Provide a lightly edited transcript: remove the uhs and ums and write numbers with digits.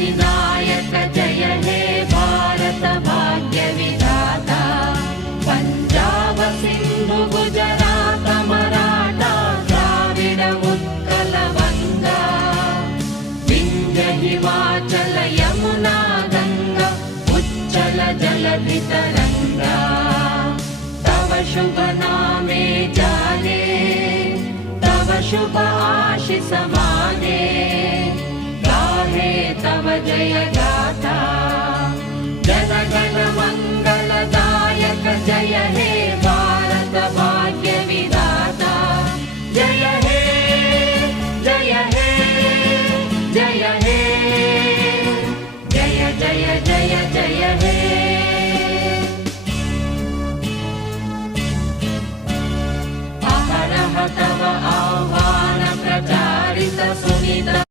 अधिनायक जय हे भारत भाग्य विधाता पंजाब सिंधु गुजरात मराठा द्राविड उत्कल बंगा विंध्य हिमाचल यमुना गंगा उच्चल जलधि तरंगा तव शुभ नामे जाने तव शुभ आशीष माने गाहे तव जय गाथा जन गण मंगलदायक जय हे